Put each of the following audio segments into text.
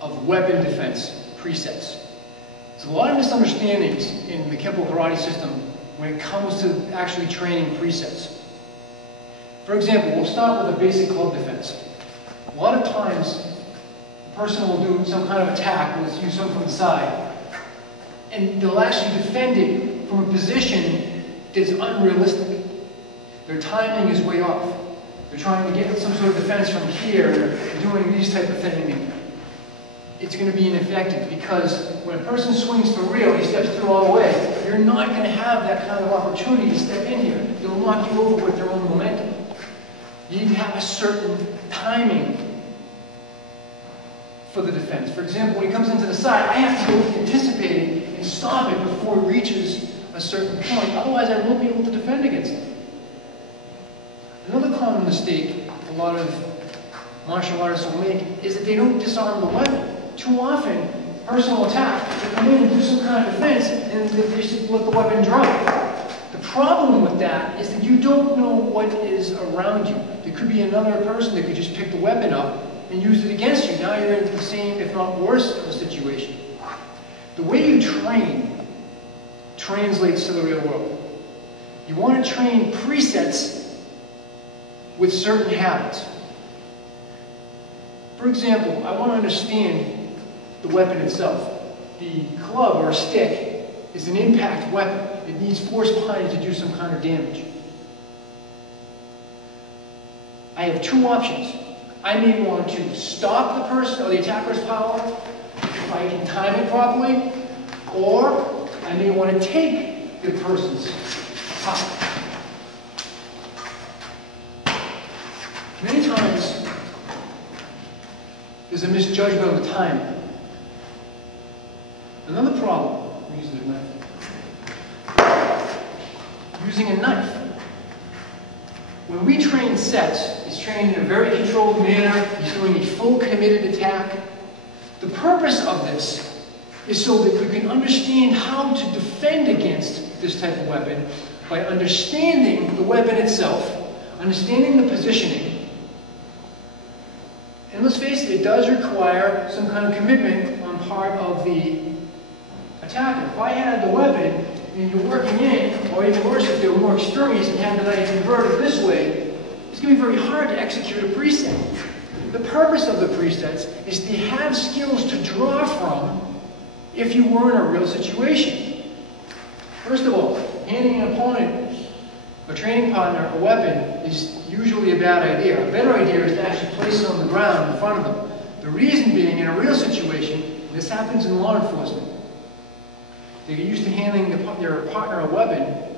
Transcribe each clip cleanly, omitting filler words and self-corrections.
of weapon defense presets. There's a lot of misunderstandings in the Kempo karate system when it comes to actually training presets. For example, we'll start with a basic club defense. A lot of times, a person will do some kind of attack, let's use something from the side, and they'll actually defend it from a position that's unrealistic. Their timing is way off. They're trying to get some sort of defense from here, they're doing these type of things. It's going to be ineffective because when a person swings for real, he steps through all the way, you're not going to have that kind of opportunity to step in here. They'll knock you over with their own momentum. You need to have a certain timing for the defense. For example, when he comes into the side, I have to go anticipate it and stop it before it reaches a certain point. Otherwise, I won't be able to defend against it. Another common mistake a lot of martial artists will make is that they don't disarm the weapon. Too often, personal attack, they come in and do some kind of defense, and they just let the weapon drop. The problem with that is that you don't know what is around you. There could be another person that could just pick the weapon up and use it against you. Now you're in the same, if not worse, of a situation. The way you train translates to the real world. You want to train presets with certain habits. For example, I want to understand the weapon itself. The club or stick is an impact weapon. It needs force behind it to do some kind of damage. I have two options. I may want to stop the person or the attacker's power if I can time it properly, or I may want to take the person's power. Many times, there's a misjudgment of the timing. Another problem, I'm using a knife. Using a knife. When we train sets, it's trained in a very controlled manner, he's doing a full committed attack. The purpose of this is so that we can understand how to defend against this type of weapon by understanding the weapon itself, understanding the positioning. And let's face it, it does require some kind of commitment on part of the attacker. If I had the weapon and you're working in, or even worse if they're more experienced and have the knife inverted this way, it's going to be very hard to execute a preset. The purpose of the presets is to have skills to draw from if you were in a real situation. First of all, handing an opponent, a training partner, a weapon is usually a bad idea. A better idea is to actually place it on the ground in front of them. The reason being, in a real situation, and this happens in law enforcement, they get used to handing their partner a weapon,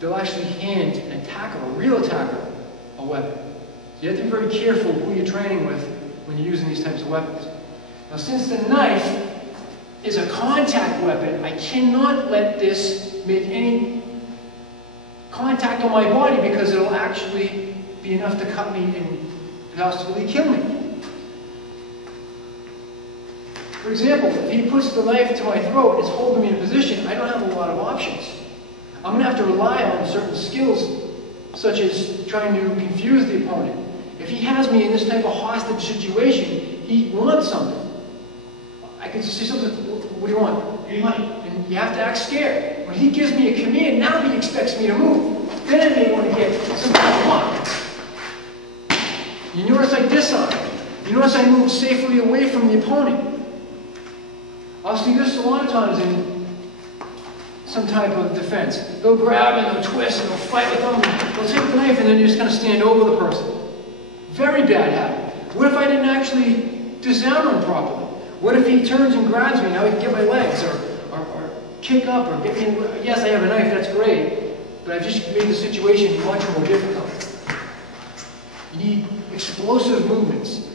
they'll actually hand an attacker, a real attacker, a weapon. So you have to be very careful who you're training with when you're using these types of weapons. Now, since the knife is a contact weapon, I cannot let this make any contact on my body because it'll actually be enough to cut me and possibly kill me. For example, if he puts the knife to my throat and is holding me in a position, I don't have a lot of options. I'm going to have to rely on certain skills, such as trying to confuse the opponent. If he has me in this type of hostage situation, he wants something. I can just say something, what do you want? And you have to act scared. When he gives me a command, now he expects me to move. Then I may want to get some kind of block. You notice I disarm. You notice I move safely away from the opponent. I'll see this a lot of times in some type of defense. They'll grab and they'll twist and they'll fight with them. They'll take the knife and then you're just going to stand over the person. Very bad habit. What if I didn't actually disarm him properly? What if he turns and grabs me? Now he can get my legs or kick up or get me in. Yes, I have a knife, that's great. But I've just made the situation much more difficult. You need explosive movements.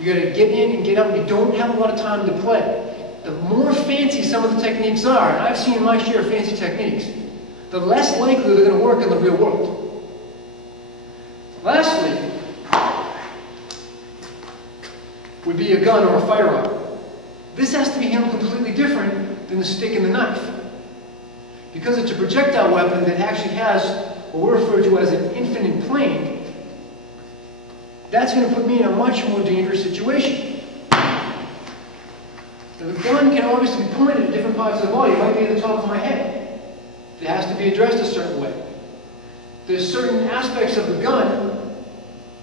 You got to get in and get out. You don't have a lot of time to play. The more fancy some of the techniques are, and I've seen my share of fancy techniques, the less likely they're going to work in the real world. Lastly, would be a gun or a firearm. This has to be handled completely different than the stick and the knife. Because it's a projectile weapon that actually has what we refer to as an infinite plane, that's going to put me in a much more dangerous situation. Now, the gun can obviously be pointed at different parts of the body. It might be at the top of my head. It has to be addressed a certain way. There's certain aspects of the gun,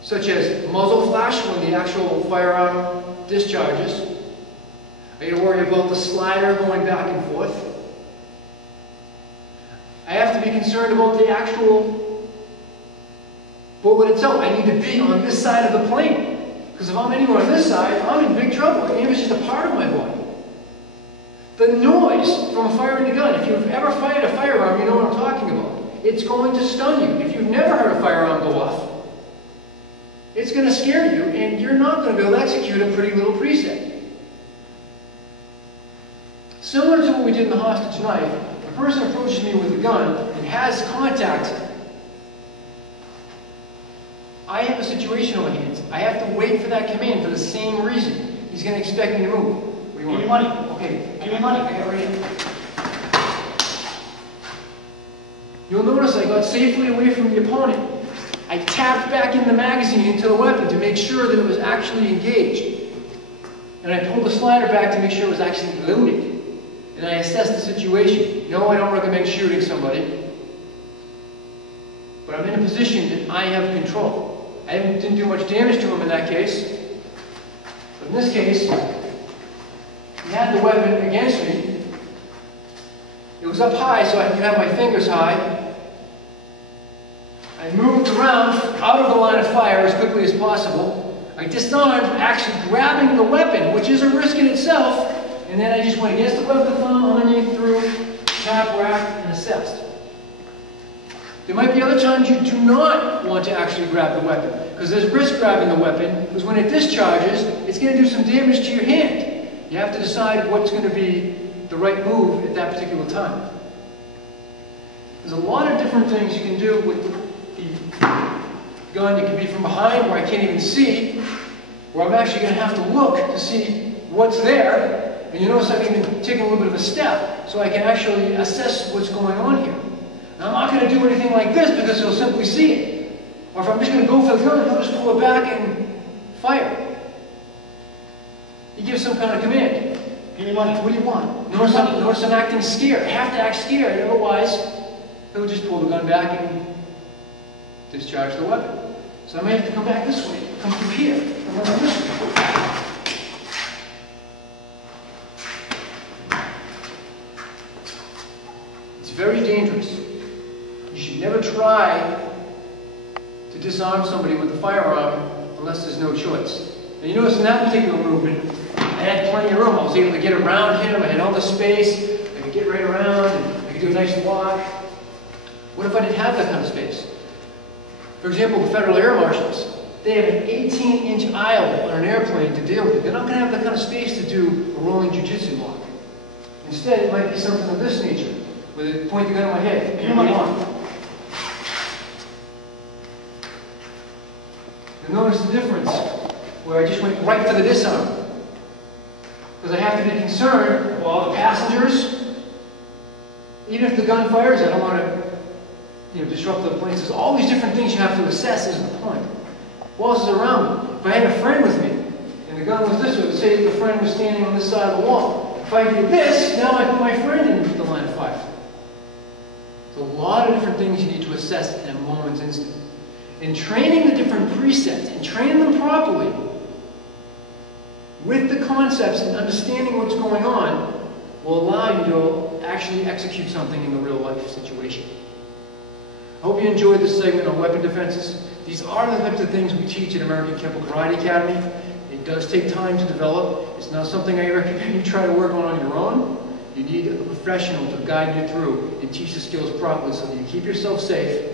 such as muzzle flash when the actual firearm discharges. I got to worry about the slider going back and forth. I have to be concerned about the actual bullet itself. I need to be on this side of the plane. Because if I'm anywhere on this side, I'm in big trouble. Maybe it's just a part of my body. The noise from firing the gun, if you've ever fired a firearm, you know what I'm talking about. It's going to stun you. If you've never heard a firearm go off, it's going to scare you, and you're not going to be able to execute a pretty little preset. Similar to what we did in the hostage knife, a person approaches me with a gun and has contact. I have a situation on my hands. I have to wait for that command for the same reason. He's going to expect me to move. What do you want? Give me money. Okay, give me money. I got it right here. You'll notice I got safely away from the opponent. I tapped back in the magazine into the weapon to make sure that it was actually engaged. And I pulled the slider back to make sure it was actually loaded. And I assessed the situation. No, I don't recommend shooting somebody. But I'm in a position that I have control. I didn't do much damage to him in that case. But in this case, he had the weapon against me. It was up high so I could have my fingers high. I moved around out of the line of fire as quickly as possible. I disarmed, actually grabbing the weapon, which is a risk in itself, and then I just went against the weapon, thumb, underneath, through, tap, rack, and assessed. There might be other times you do not want to actually grab the weapon, because there's risk grabbing the weapon, because when it discharges, it's going to do some damage to your hand. You have to decide what's going to be the right move at that particular time. There's a lot of different things you can do with the gun. It can be from behind where I can't even see, where I'm actually going to have to look to see what's there. And you notice I've even taken a little bit of a step so I can actually assess what's going on here. Now, I'm not going to do anything like this because he'll simply see it. Or if I'm just going to go for the gun, he'll just pull it back and fire. He gives some kind of command. Give me money. What do you want? Notice I'm acting scared. I have to act scared, otherwise he'll just pull the gun back and discharge the weapon. So I may have to come back this way, come through here, and run this way. It's very dangerous. You should never try to disarm somebody with a firearm unless there's no choice. And you notice in that particular movement, I had plenty of room. I was able to get around him. I had all the space. I could get right around, and I could do a nice walk. What if I didn't have that kind of space? For example, the Federal Air Marshals, they have an 18-inch aisle on an airplane to deal with. They're not going to have that kind of space to do a rolling jiu-jitsu walk. Instead, it might be something of this nature, where they point the gun at my head. Come on. You'll notice the difference, where I just went right for the disarm. Because I have to be concerned of all the passengers. Even if the gun fires, I don't want to disrupt the plane. There's all these different things you have to assess is the point. Who else is around me? If I had a friend with me, and the gun was this way, say the friend was standing on this side of the wall. If I did this, now I put my friend in the line of fire. There's a lot of different things you need to assess in a moment's instant. And training the different presets, and training them properly, with the concepts and understanding what's going on, will allow you to actually execute something in the real life situation. I hope you enjoyed this segment on weapon defenses. These are the types of things we teach at American Kempo Karate Academy. It does take time to develop. It's not something I recommend you try to work on your own. You need a professional to guide you through and teach the skills properly so that you keep yourself safe,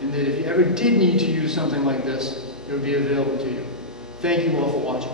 and that if you ever did need to use something like this, it would be available to you. Thank you all for watching.